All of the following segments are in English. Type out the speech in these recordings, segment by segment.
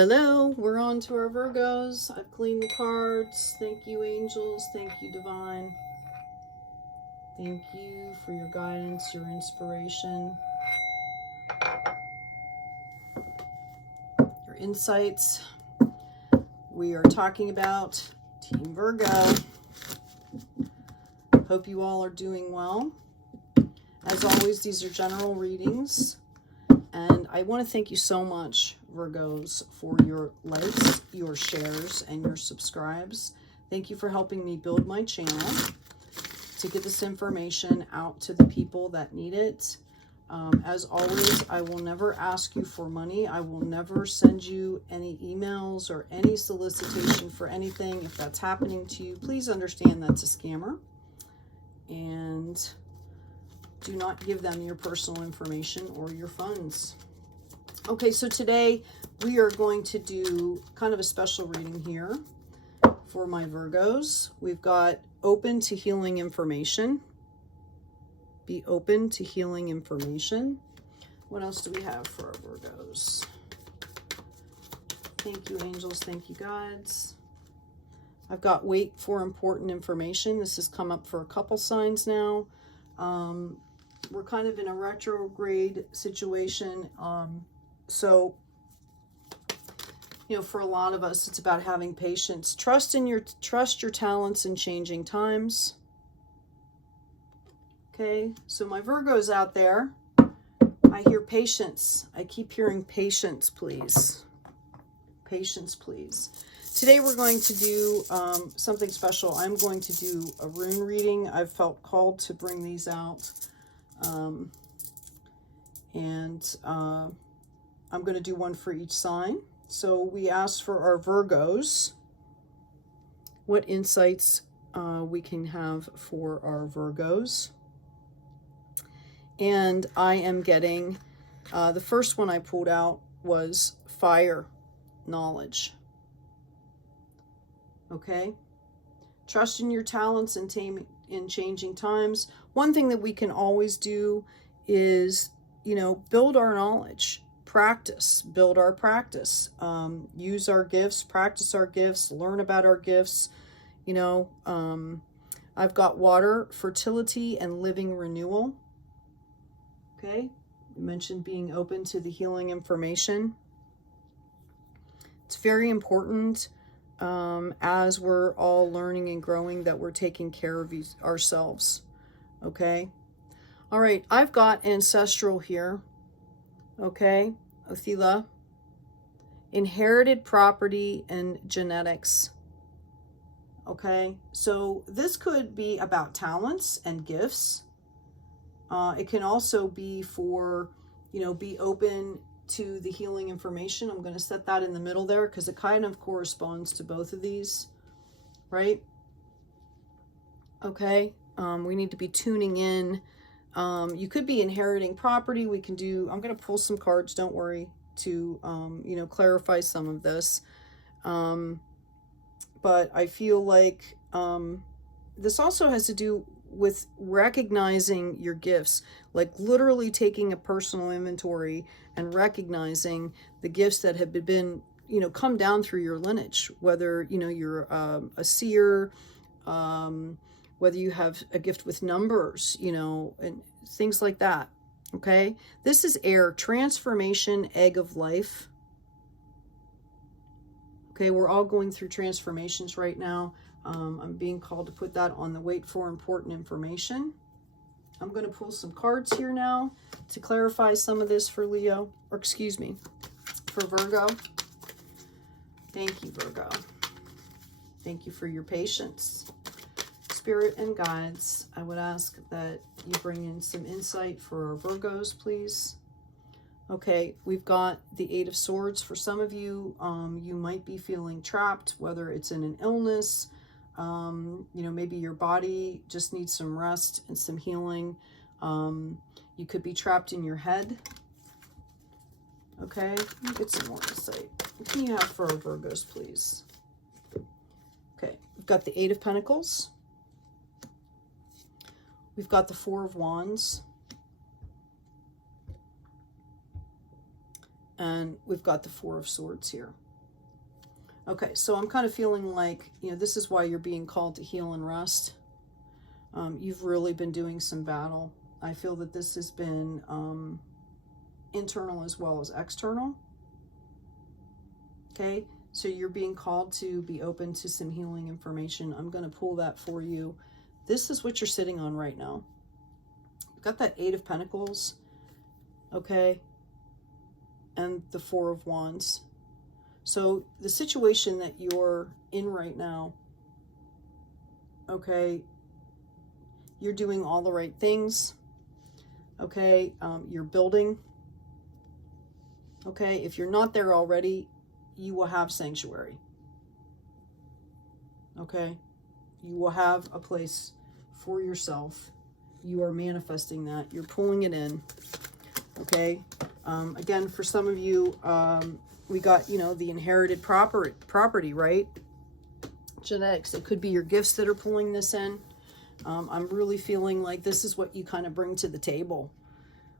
Hello, we're on to our Virgos. I've cleaned the cards. Thank you, angels. Thank you, divine. Thank you for your guidance, your inspiration, your insights. We are talking about Team Virgo. Hope you all are doing well. As always, these are general readings. And I want to thank you so much, Virgos, for your likes, your shares, and your subscribes. Thank you for helping me build my channel to get this information out to the people that need it. As always, I will never ask you for money. I will never send you any emails or any solicitation for anything. If that's happening to you, please understand that's a scammer. And do not give them your personal information or your funds. Okay, so today we are going to do kind of a special reading here for my Virgos. We've got open to healing information. Be open to healing information. What else do we have for our Virgos? Thank you, angels. Thank you, gods. I've got wait for important information. This has come up for a couple signs now. We're kind of in a retrograde situation. So, you know, for a lot of us, it's about having patience. Trust your talents in changing times. Okay, so my Virgos out there, I hear patience. I keep hearing patience, please. Patience, please. Today we're going to do something special. I'm going to do a rune reading. I've felt called to bring these out. I'm going to do one for each sign. So we asked for our Virgos what insights we can have for our Virgos. And I am getting, the first one I pulled out was fire knowledge. Okay? Trust in your talents and in changing times. One thing that we can always do is, you know, build our knowledge, practice, build our practice, use our gifts, practice our gifts, learn about our gifts. You know, I've got water, fertility, and living renewal. Okay, you mentioned being open to the healing information. It's very important as we're all learning and growing that we're taking care of ourselves. Okay. All right. I've got ancestral here. Okay. Othila. Inherited property and genetics. Okay. So this could be about talents and gifts. It can also be for, you know, be open to the healing information. I'm going to set that in the middle there because it kind of corresponds to both of these, right? Okay. We need to be tuning in. You could be inheriting property. We can do, I'm going to pull some cards, don't worry, to, you know, clarify some of this. But I feel like this also has to do with recognizing your gifts, like literally taking a personal inventory and recognizing the gifts that have been, you know, come down through your lineage, whether, you know, you're a seer, whether you have a gift with numbers, you know, and things like that. Okay. This is air, transformation, egg of life. Okay. We're all going through transformations right now. I'm being called to put that on the wait for important information. I'm going to pull some cards here now to clarify some of this for Leo, or excuse me, for Virgo. Thank you, Virgo. Thank you for your patience. Spirit and guides, I would ask that you bring in some insight for our Virgos, please. Okay, we've got the Eight of Swords. For some of you, you might be feeling trapped, whether it's in an illness, you know, maybe your body just needs some rest and some healing. You could be trapped in your head. Okay, let me get some more insight. What can you have for our Virgos, please? Okay, we've got the Eight of Pentacles. We've got the Four of Wands. And we've got the Four of Swords here. Okay, so I'm kind of feeling like, you know, this is why you're being called to heal and rest. You've really been doing some battle. I feel that this has been internal as well as external. Okay, so you're being called to be open to some healing information. I'm going to pull that for you. This is what you're sitting on right now. You've got that Eight of Pentacles, okay, and the Four of Wands. So the situation that you're in right now, okay, you're doing all the right things, okay, you're building, okay. If you're not there already, you will have sanctuary, okay. You will have a place for yourself. You are manifesting that. You're pulling it in, okay. Again, for some of you, we got, you know, the inherited property, right? Genetics. It could be your gifts that are pulling this in. I'm really feeling like this is what you kind of bring to the table.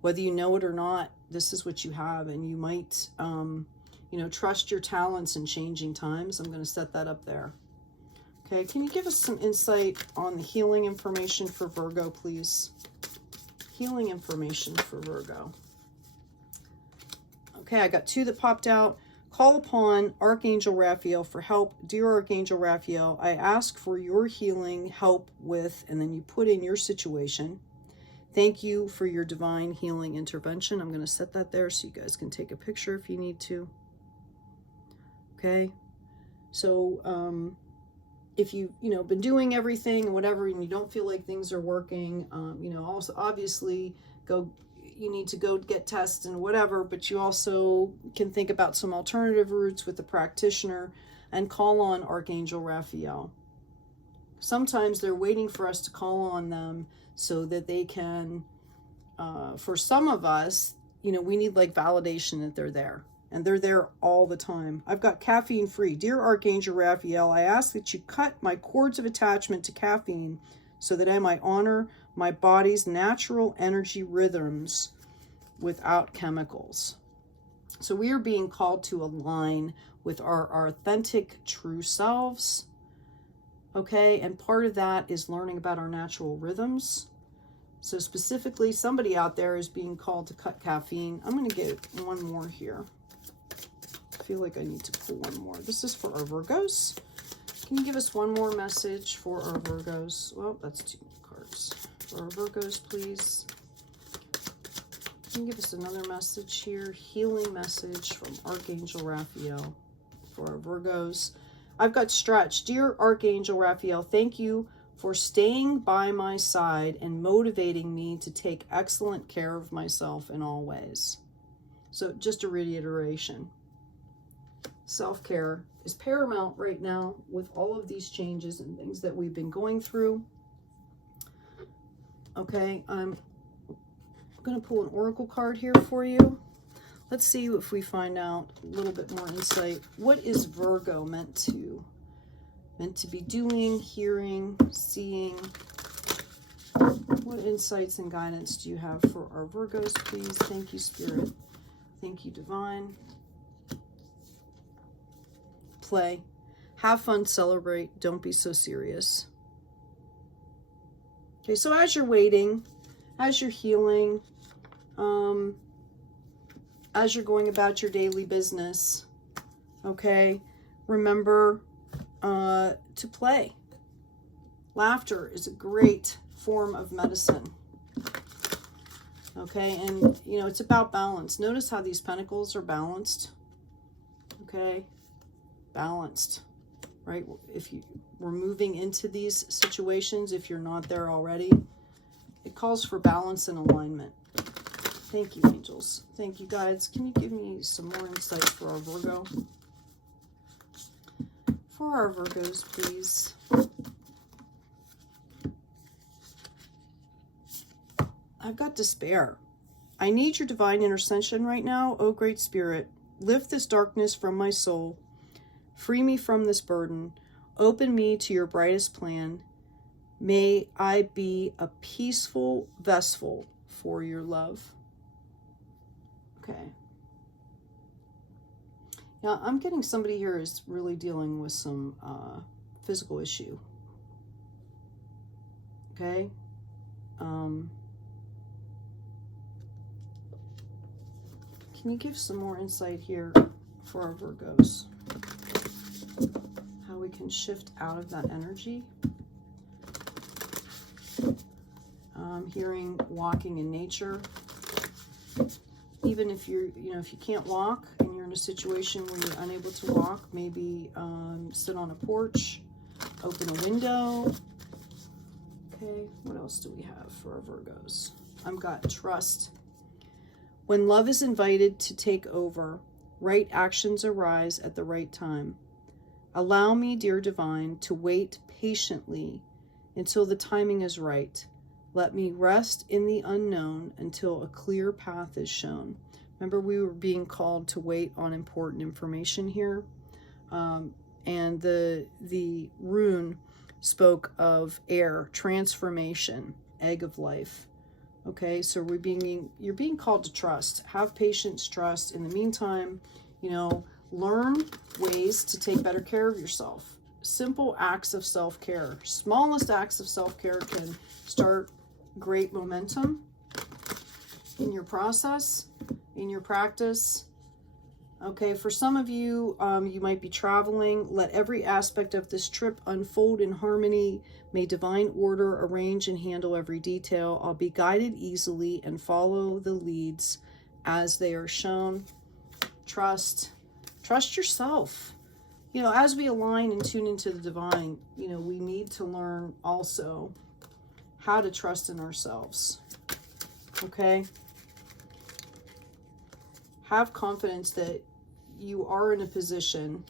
Whether you know it or not, this is what you have. And you might, you know, trust your talents in changing times. I'm going to set that up there. Okay, can you give us some insight on the healing information for Virgo, please? Healing information for Virgo. Okay, I got two that popped out. Call upon Archangel Raphael for help. Dear Archangel Raphael, I ask for your healing help with, and then you put in your situation. Thank you for your divine healing intervention. I'm going to set that there so you guys can take a picture if you need to. Okay, so if you know, been doing everything and whatever, and you don't feel like things are working, you know, also obviously you need to go get tests and whatever, but you also can think about some alternative routes with the practitioner and call on Archangel Raphael. Sometimes they're waiting for us to call on them so that they can, for some of us, you know, we need like validation that they're there. And they're there all the time. I've got caffeine free. Dear Archangel Raphael, I ask that you cut my cords of attachment to caffeine so that I might honor my body's natural energy rhythms without chemicals. So we are being called to align with our authentic, true selves. Okay, and part of that is learning about our natural rhythms. So specifically, somebody out there is being called to cut caffeine. I'm going to get one more here. I feel like I need to pull one more. This is for our Virgos. Can you give us one more message for our Virgos? Well, that's two cards. For our Virgos, please. Can you give us another message here? Healing message from Archangel Raphael for our Virgos. I've got Stretch. Dear Archangel Raphael, thank you for staying by my side and motivating me to take excellent care of myself in all ways. So just a reiteration. Self-care is paramount right now with all of these changes and things that we've been going through. Okay, I'm going to pull an oracle card here for you. Let's see if we find out a little bit more insight. What is Virgo meant to be doing, hearing, seeing? What insights and guidance do you have for our Virgos, please? Thank you, Spirit. Thank you, Divine. Play. Have fun, celebrate. Don't be so serious. Okay, so as you're waiting, as you're healing, as you're going about your daily business, okay, remember to play. Laughter is a great form of medicine. Okay, and you know, it's about balance. Notice how these pentacles are balanced. Okay, balanced, right? If we're moving into these situations, if you're not there already, it calls for balance and alignment. Thank you, angels. Thank you, guides. Can you give me some more insight for our Virgo? For our Virgos, please. I've got despair. I need your divine intercession right now, oh great spirit. Lift this darkness from my soul. Free me from this burden. Open me to your brightest plan. May I be a peaceful vessel for your love. Okay. Now, I'm getting somebody here is really dealing with some physical issue. Okay? Can you give some more insight here for our Virgos? How we can shift out of that energy? Hearing walking in nature. Even if you're, if you can't walk and you're in a situation where you're unable to walk, maybe sit on a porch, open a window. Okay, what else do we have for our Virgos? I've got trust. When love is invited to take over, right actions arise at the right time. Allow me, dear divine, to wait patiently until the timing is right. Let me rest in the unknown until a clear path is shown. Remember, we were being called to wait on important information here. And the rune spoke of air, transformation, egg of life. Okay, so you're being called to trust. Have patience, trust. In the meantime, learn ways to take better care of yourself. Simple acts of self-care. Smallest acts of self-care can start great momentum in your process, in your practice. Okay, for some of you, you might be traveling. Let every aspect of this trip unfold in harmony. May divine order arrange and handle every detail. I'll be guided easily and follow the leads as they are shown. Trust yourself. As we align and tune into the divine, we need to learn also how to trust in ourselves. Okay? Have confidence that you are in a position.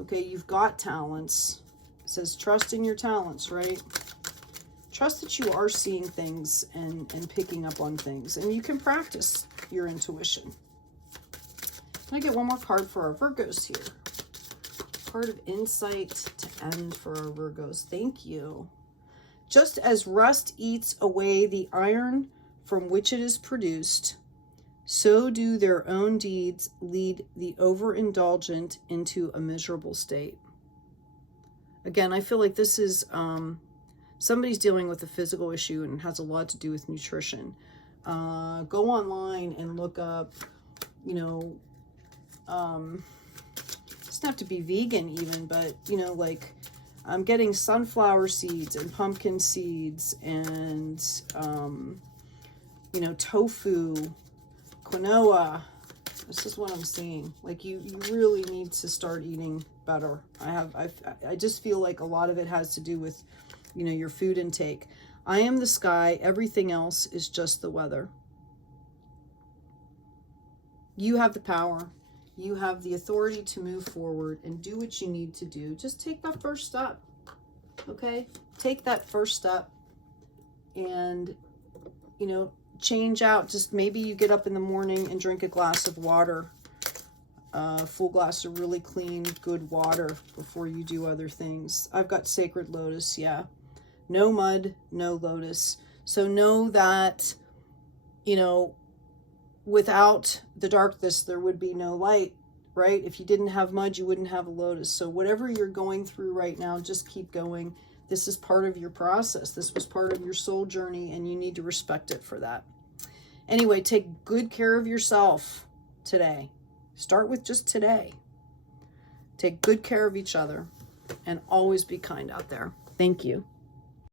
Okay, you've got talents. It says trust in your talents, right? Trust that you are seeing things and picking up on things. And you can practice your intuition. Can I get one more card for our Virgos here? Card of insight to end for our Virgos. Thank you. Just as rust eats away the iron from which it is produced, so do their own deeds lead the overindulgent into a miserable state. Again, I feel like this is somebody's dealing with a physical issue and has a lot to do with nutrition. Go online and look up, doesn't have to be vegan even, but, like I'm getting sunflower seeds and pumpkin seeds and, tofu, quinoa. This is what I'm seeing. Like you really need to start eating better. I just feel like a lot of it has to do with, your food intake. I am the sky. Everything else is just the weather. You have the power. You have the authority to move forward and do what you need to do. Just take that first step. Okay? Take that first step and, change out. Just maybe you get up in the morning and drink a glass of water, a full glass of really clean, good water before you do other things. I've got sacred lotus, yeah. No mud, no lotus. So know that, without the darkness, there would be no light, right? If you didn't have mud, you wouldn't have a lotus. So whatever you're going through right now, just keep going. This is part of your process. This was part of your soul journey, and you need to respect it for that. Anyway, take good care of yourself today. Start with just today. Take good care of each other, and always be kind out there. Thank you.